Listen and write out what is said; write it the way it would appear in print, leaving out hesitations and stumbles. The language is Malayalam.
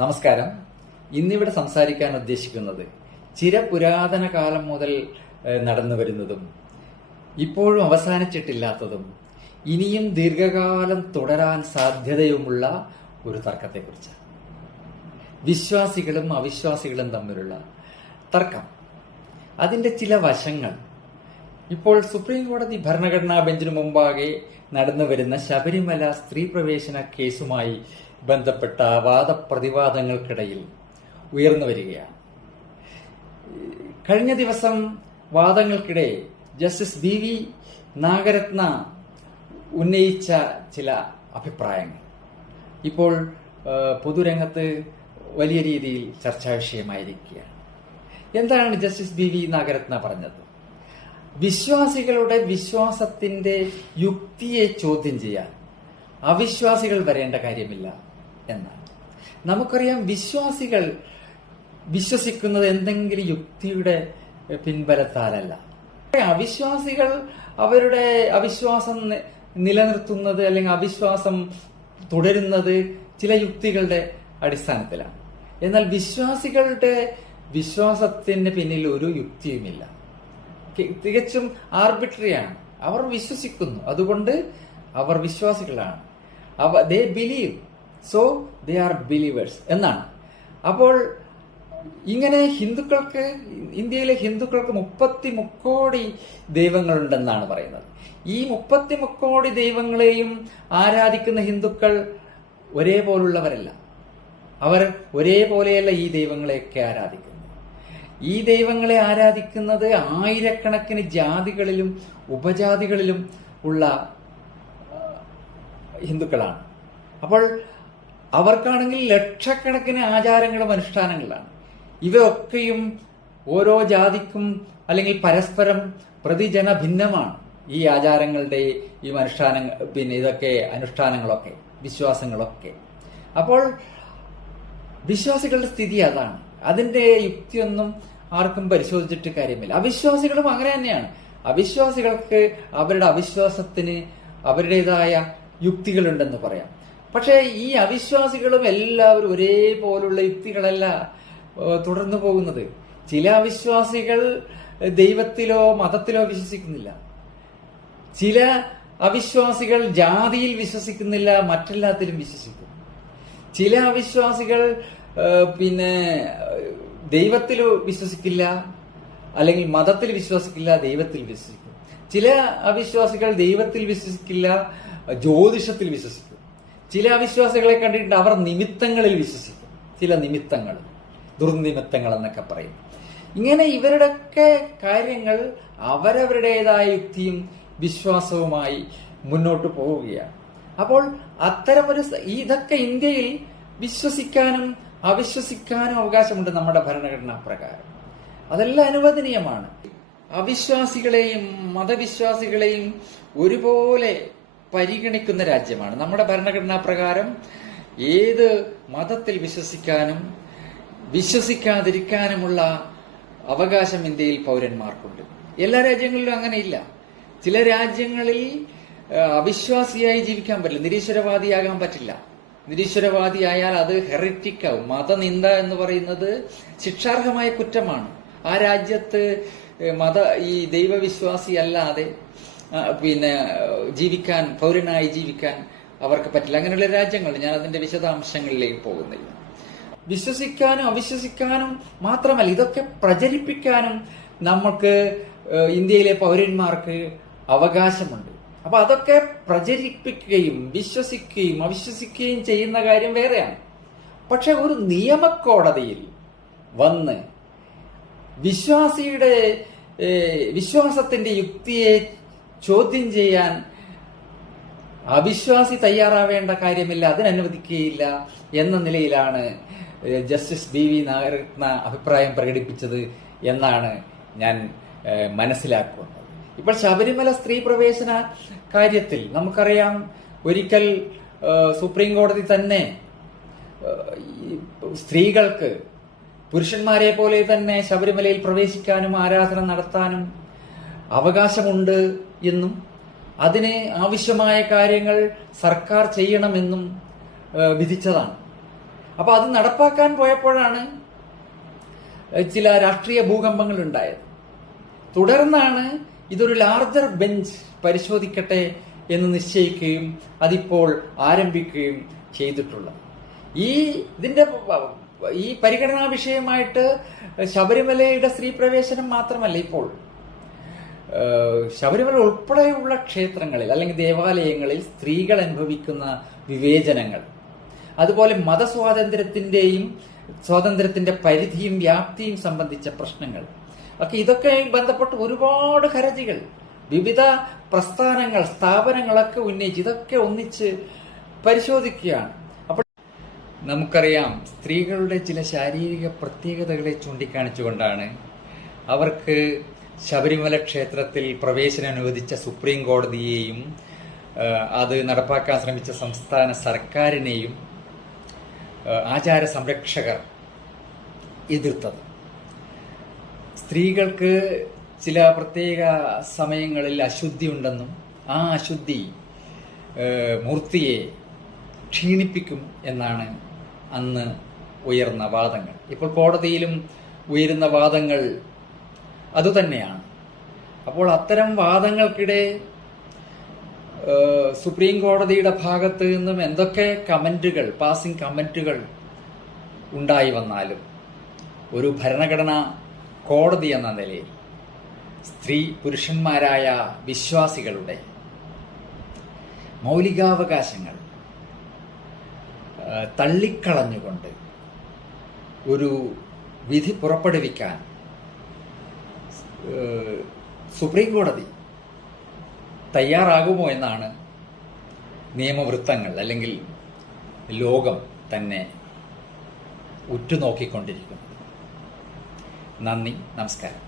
നമസ്കാരം. ഇന്നിവിടെ സംസാരിക്കാൻ ഉദ്ദേശിക്കുന്നത് ചിരപുരാതന കാലം മുതൽ നടന്നു വരുന്നതും ഇപ്പോഴും അവസാനിച്ചിട്ടില്ലാത്തതും ഇനിയും ദീർഘകാലം തുടരാൻ സാധ്യതയുമുള്ള ഒരു തർക്കത്തെക്കുറിച്ചാണ്. വിശ്വാസികളും അവിശ്വാസികളും തമ്മിലുള്ള തർക്കം, അതിന്റെ ചില വശങ്ങൾ. ഇപ്പോൾ സുപ്രീം കോടതി ഭരണഘടനാ ബെഞ്ചിനു മുമ്പാകെ നടന്നു വരുന്ന ശബരിമല സ്ത്രീ പ്രവേശന കേസുമായി ബന്ധപ്പെട്ട വാദപ്രതിവാദങ്ങൾക്കിടയിൽ ഉയർന്നു വരികയാണ്. കഴിഞ്ഞ ദിവസം വാദങ്ങൾക്കിടെ ജസ്റ്റിസ് ബി വി നാഗരത്ന ഉന്നയിച്ച ചില അഭിപ്രായങ്ങൾ ഇപ്പോൾ പൊതുരംഗത്ത് വലിയ രീതിയിൽ ചർച്ചാ വിഷയമായിരിക്കുകയാണ്. എന്താണ് ജസ്റ്റിസ് ബി വി നാഗരത്ന പറഞ്ഞത്? വിശ്വാസികളുടെ വിശ്വാസത്തിന്റെ യുക്തിയെ ചോദ്യം ചെയ്യാൻ അവിശ്വാസികൾ വരേണ്ട കാര്യമില്ല എന്നാണ്. നമുക്കറിയാം, വിശ്വാസികൾ വിശ്വസിക്കുന്നത് എന്തെങ്കിലും യുക്തിയുടെ പിൻബലത്താലല്ല. അവിശ്വാസികൾ അവരുടെ അവിശ്വാസം നിലനിർത്തുന്നത് അല്ലെങ്കിൽ അവിശ്വാസം തുടരുന്നത് ചില യുക്തികളുടെ അടിസ്ഥാനത്തിലാണ്. എന്നാൽ വിശ്വാസികളുടെ വിശ്വാസത്തിന് പിന്നിൽ ഒരു യുക്തിയുമില്ല, തികച്ചും ആർബിട്രറിയാണ്. അവർ വിശ്വസിക്കുന്നു, അതുകൊണ്ട് അവർ വിശ്വാസികളാണ്. They believe, so they are believers എന്നാണ്. അപ്പോൾ ഇങ്ങനെ ഇന്ത്യയിലെ ഹിന്ദുക്കൾക്ക് 33 കോടി ദൈവങ്ങളുണ്ടെന്നാണ് പറയുന്നത്. ഈ 33 കോടി ദൈവങ്ങളെയും ആരാധിക്കുന്ന ഹിന്ദുക്കൾ ഒരേപോലുള്ളവരല്ല. അവർ ഒരേപോലെയല്ല ഈ ദൈവങ്ങളെയൊക്കെ ആരാധിക്കുന്നത്. ഈ ദൈവങ്ങളെ ആരാധിക്കുന്നത് ആയിരക്കണക്കിന് ജാതികളിലും ഉപജാതികളിലും ഉള്ള ഹിന്ദുക്കളാണ്. അപ്പോൾ അവർക്കാണെങ്കിൽ ലക്ഷക്കണക്കിന് ആചാരങ്ങളും അനുഷ്ഠാനങ്ങളാണ്. ഇവയൊക്കെയും ഓരോ ജാതിക്കും അല്ലെങ്കിൽ പരസ്പരം പ്രതിജന ഭിന്നമാണ്. ഈ ആചാരങ്ങളുടെ ഈ ഇതൊക്കെ അനുഷ്ഠാനങ്ങളൊക്കെ വിശ്വാസങ്ങളൊക്കെ. അപ്പോൾ വിശ്വാസികളുടെ സ്ഥിതി അതാണ്. അതിന്റെ യുക്തിയൊന്നും ആർക്കും പരിശോധിച്ചിട്ട് കാര്യമില്ല. അവിശ്വാസികളും അങ്ങനെ തന്നെയാണ്. അവിശ്വാസികൾക്ക് അവരുടെ അവിശ്വാസത്തിന് അവരുടേതായ യുക്തികളുണ്ടെന്ന് പറയാം. പക്ഷേ ഈ അവിശ്വാസികളും എല്ലാവരും ഒരേപോലുള്ള യുക്തികളല്ല തുടർന്നു പോകുന്നത്. ചില അവിശ്വാസികൾ ദൈവത്തിലോ മതത്തിലോ വിശ്വസിക്കുന്നില്ല. ചില അവിശ്വാസികൾ ജാതിയിൽ വിശ്വസിക്കുന്നില്ല, മറ്റെല്ലാത്തിലും വിശ്വസിക്കുന്നു. ചില അവിശ്വാസികൾ ദൈവത്തിൽ വിശ്വസിക്കില്ല, അല്ലെങ്കിൽ മതത്തിൽ വിശ്വസിക്കില്ല, ദൈവത്തിൽ വിശ്വസിക്കും. ചില അവിശ്വാസികൾ ദൈവത്തിൽ വിശ്വസിക്കില്ല, ജ്യോതിഷത്തിൽ വിശ്വസിക്കും. ചില അവിശ്വാസികളെ കണ്ടിട്ട് അവർ നിമിത്തങ്ങളിൽ വിശ്വസിക്കും. ചില നിമിത്തങ്ങൾ, ദുർനിമിത്തങ്ങൾ എന്നൊക്കെ പറയും. ഇങ്ങനെ ഇവരുടെയൊക്കെ കാര്യങ്ങൾ അവരവരുടേതായ യുക്തിയും വിശ്വാസവുമായി മുന്നോട്ട് പോവുകയാണ്. അപ്പോൾ അത്തരമൊരു ഇതൊക്കെ ഇന്ത്യയിൽ വിശ്വസിക്കാനും അവിശ്വസിക്കാനും അവകാശമുണ്ട് നമ്മുടെ ഭരണഘടനാ പ്രകാരം. അതെല്ലാം അനുവദനീയമാണ്. അവിശ്വാസികളെയും മതവിശ്വാസികളെയും ഒരുപോലെ പരിഗണിക്കുന്ന രാജ്യമാണ് നമ്മുടെ ഭരണഘടനാ പ്രകാരം. ഏത് മതത്തിൽ വിശ്വസിക്കാനും വിശ്വസിക്കാതിരിക്കാനുമുള്ള അവകാശം ഇന്ത്യയിൽ പൗരന്മാർക്കുണ്ട്. എല്ലാ രാജ്യങ്ങളിലും അങ്ങനെയില്ല. ചില രാജ്യങ്ങളിൽ അവിശ്വാസിയായി ജീവിക്കാൻ പറ്റില്ല, നിരീശ്വരവാദിയാകാൻ പറ്റില്ല. നിരീശ്വരവാദിയായാൽ അത് ഹെറിറ്റിക്കാവും. മതനിന്ദ എന്ന് പറയുന്നത് ശിക്ഷാർഹമായ കുറ്റമാണ്. ആ രാജ്യത്ത് ഈ ദൈവവിശ്വാസി അല്ലാതെ ജീവിക്കാൻ, പൗരനായി ജീവിക്കാൻ അവർക്ക് പറ്റില്ല. അങ്ങനെയുള്ള രാജ്യങ്ങൾ, ഞാൻ അതിന്റെ വിശദാംശങ്ങളിലേക്ക് പോകുന്നില്ല. വിശ്വസിക്കാനും അവിശ്വസിക്കാനും മാത്രമല്ല, ഇതൊക്കെ പ്രചരിപ്പിക്കാനും നമുക്ക് ഇന്ത്യയിലെ പൗരന്മാർക്ക് അവകാശമുണ്ട്. അപ്പൊ അതൊക്കെ പ്രചരിപ്പിക്കുകയും വിശ്വസിക്കുകയും അവിശ്വസിക്കുകയും ചെയ്യുന്ന കാര്യം വേറെയാണ്. പക്ഷെ ഒരു നിയമക്കോടതിയിൽ വന്ന് വിശ്വാസിയുടെ വിശ്വാസത്തിന്റെ യുക്തിയെ ചോദ്യം ചെയ്യാൻ അവിശ്വാസി തയ്യാറാവേണ്ട കാര്യമില്ല, അതിനനുവദിക്കുകയില്ല എന്ന നിലയിലാണ് ജസ്റ്റിസ് ബി വി നാഗരത്ന അഭിപ്രായം പ്രകടിപ്പിച്ചത് എന്നാണ് ഞാൻ മനസ്സിലാക്കുന്നത്. ഇപ്പോൾ ശബരിമല സ്ത്രീ പ്രവേശന കാര്യത്തിൽ നമുക്കറിയാം, ഒരിക്കൽ സുപ്രീം കോടതി തന്നെ സ്ത്രീകൾക്ക് പുരുഷന്മാരെ പോലെ തന്നെ ശബരിമലയിൽ പ്രവേശിക്കാനും ആരാധന നടത്താനും അവകാശമുണ്ട് എന്നും അതിന് ആവശ്യമായ കാര്യങ്ങൾ സർക്കാർ ചെയ്യണമെന്നും വിധിച്ചതാണ്. അപ്പൊ അത് നടപ്പാക്കാൻ പോയപ്പോഴാണ് ചില രാഷ്ട്രീയ ഭൂകമ്പങ്ങൾ ഉണ്ടായത്. തുടർന്നാണ് ഇതൊരു ലാർജർ ബെഞ്ച് പരിശോധിക്കട്ടെ എന്ന് നിശ്ചയിക്കുകയും അതിപ്പോൾ ആരംഭിക്കുകയും ചെയ്തിട്ടുള്ളത്. ഈ പരിഗണനാ വിഷയമായിട്ട് ശബരിമലയുടെ സ്ത്രീ പ്രവേശനം മാത്രമല്ല, ഇപ്പോൾ ശബരിമല ഉൾപ്പെടെയുള്ള ക്ഷേത്രങ്ങളിൽ അല്ലെങ്കിൽ ദേവാലയങ്ങളിൽ സ്ത്രീകൾ അനുഭവിക്കുന്ന വിവേചനങ്ങൾ, അതുപോലെ സ്വാതന്ത്ര്യത്തിന്റെ പരിധിയും വ്യാപ്തിയും സംബന്ധിച്ച പ്രശ്നങ്ങൾ ഒക്കെ, ഇതൊക്കെ ബന്ധപ്പെട്ട് ഒരുപാട് ഹർജികൾ വിവിധ പ്രസ്ഥാനങ്ങൾ, സ്ഥാപനങ്ങളൊക്കെ ഉന്നയിച്ച് ഇതൊക്കെ ഒന്നിച്ച് പരിശോധിക്കുകയാണ്. അപ്പോൾ നമുക്കറിയാം, സ്ത്രീകളുടെ ചില ശാരീരിക പ്രത്യേകതകളെ ചൂണ്ടിക്കാണിച്ചുകൊണ്ടാണ് അവർക്ക് ശബരിമല ക്ഷേത്രത്തിൽ പ്രവേശനം അനുവദിച്ച സുപ്രീം കോടതിയെയും അത് നടപ്പാക്കാൻ ശ്രമിച്ച സംസ്ഥാന സർക്കാരിനെയും ആചാര സംരക്ഷകർ എതിർത്തത്. സ്ത്രീകൾക്ക് ചില പ്രത്യേക സമയങ്ങളിൽ അശുദ്ധി ഉണ്ടെന്നും ആ അശുദ്ധി മൂർത്തിയെ ക്ഷീണിപ്പിക്കും എന്നാണ് അന്ന് ഉയർന്ന വാദങ്ങൾ. ഇപ്പോൾ കോടതിയിലും ഉയരുന്ന വാദങ്ങൾ അതുതന്നെയാണ്. അപ്പോൾ അത്തരം വാദങ്ങൾക്കിടെ സുപ്രീം കോടതിയുടെ ഭാഗത്ത് നിന്നും എന്തൊക്കെ പാസിംഗ് കമന്റുകൾ ഉണ്ടായി വന്നാലും ഒരു ഭരണഘടനാ കോടതി എന്ന നിലയിൽ പുരുഷന്മാരായ വിശ്വാസികളുടെ മൗലികാവകാശങ്ങൾ തള്ളിക്കളഞ്ഞുകൊണ്ട് ഒരു വിധി പുറപ്പെടുവിക്കാൻ സുപ്രീം കോടതി തയ്യാറാകുമോ എന്നാണ് നിയമവൃത്തങ്ങൾ അല്ലെങ്കിൽ ലോകം തന്നെ ഉറ്റുനോക്കിക്കൊണ്ടിരിക്കുന്നത്. നന്ദി, നമസ്കാരം.